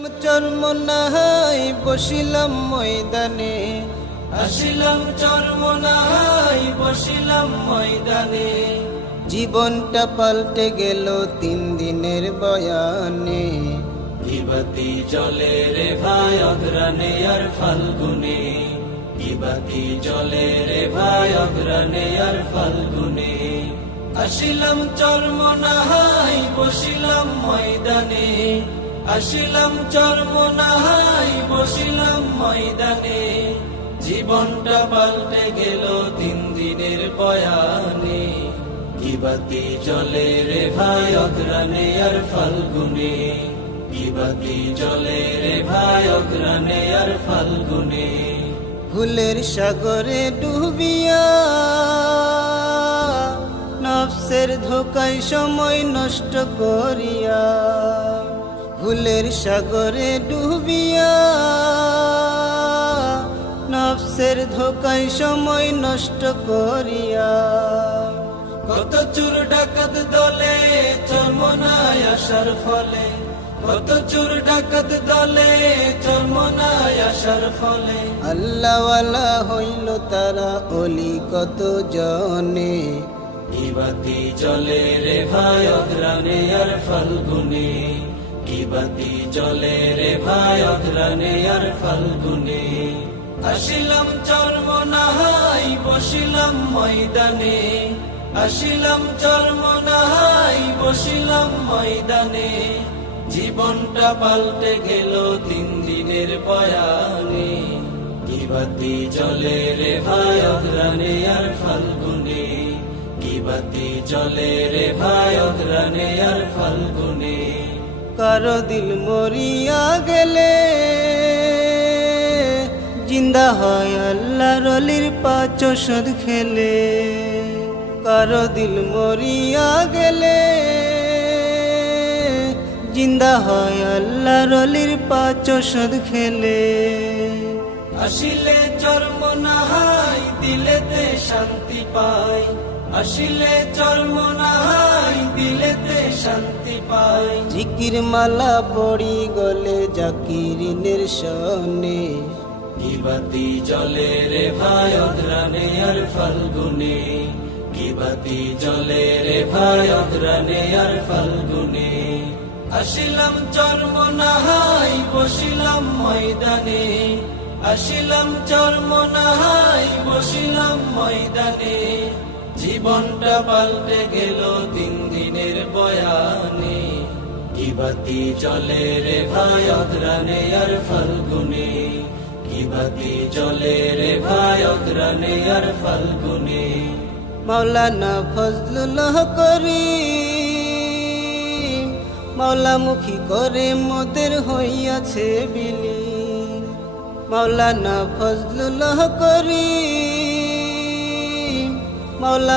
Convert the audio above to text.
আসিলাম চর্মনাহাই বসিলাম ময়দানে। আসিলাম চর্মনাহাই বসিলাম ময়দানে। জীবনটা পাল্টে গেল তিন দিনের বয়ানে। কিবাতি জলে রে ভাই অগ্রানে আর ফাল্গুনে। কিবাতি জলে রে ভাই অগ্রানে আর ফাল্গুনে। আসিলাম চর্মনাহাই বসিলাম ময়দানে। আসিলাম চর্মনাহাই, বসিলাম ময়দানে। জীবনটা পাল্টে গেল তিন দিনের বয়ানে। কিবাতি জলে রে ভাই অগ্রানে আর ফাল্গুনে? কিবাতি জলে রে ভাই অগ্রানে আর ফাল্গুনে? ফুলের সাগরে ডুবিয়া নফসের ধোকায় সময় নষ্ট করিয়া ফুলের সাগরে ডুবিয়া নফসের ধোকায় সময় নষ্ট করিয়া। কত চুর ডাকাত দলে চর্মনায় আসার ফলে। কত চুর ডাকাত দলে চর্মনায় আসার ফলে। আল্লাহওয়ালা হইল তারা অলি কত জনে জলে রে ভাই অগ্রানে আর ফাল্গুনে। কিবাতি জলে রে ভাই অগ্রানে আর ফাল্গুনে? আসিলাম চর্মনাহাই বসিলাম ময়দানে। আসিলাম চর্মনাহাই বসিলাম ময়দানে। জীবনটা পাল্টে গেল তিন দিনের বয়ানে। কিবাতি জলে রে ভাই অগ্রানে আর ফাল্গুনে? কিবাতি জলে রে ভাই অগ্রানে আর ফাল্গুনে? কারও দিল মরিয়া গেলে? জিন্দা হয় আল্লাহ রলির পাঁচ ওষুধ খেলে। কারও দিল মরিয়া গেলে? জিন্দা হয় আল্লাহ রলির পাঁচ ওষুধ খেলে। আসিলে চর্ম নাহাই দিলেতে শান্তি পাই। আসিলে চর্ম নাহাই দিলেতে শান্তি পাই। জিকির মালা পড়ি গলে জাকিরিনের সনে কিবাতি জলে রে ভাই অগ্রানে আর ফাল্গুনে? কিবাতি জলে রে ভাই অগ্রানে আর ফাল্গুনে? আসিলাম চর্ম নাহাই বসিলাম ময়দানে। আসিলাম চর্ম নাহাই বসিলাম ময়দানে। জীবনটা পাল্টে গেল তিন দিনের বয়ানে। কিবাতি জলে রে ভাই অগ্রানে আর ফাল্গুনে? কিবাতি জলে রে ভাই অগ্রানে আর ফাল্গুনে? মাওলানা ফজলুল্লাহ করি মাওলামুখী করে মোদের হইয়াছে বিলি মাওলানা ফজলুল্লাহ করি মাওলা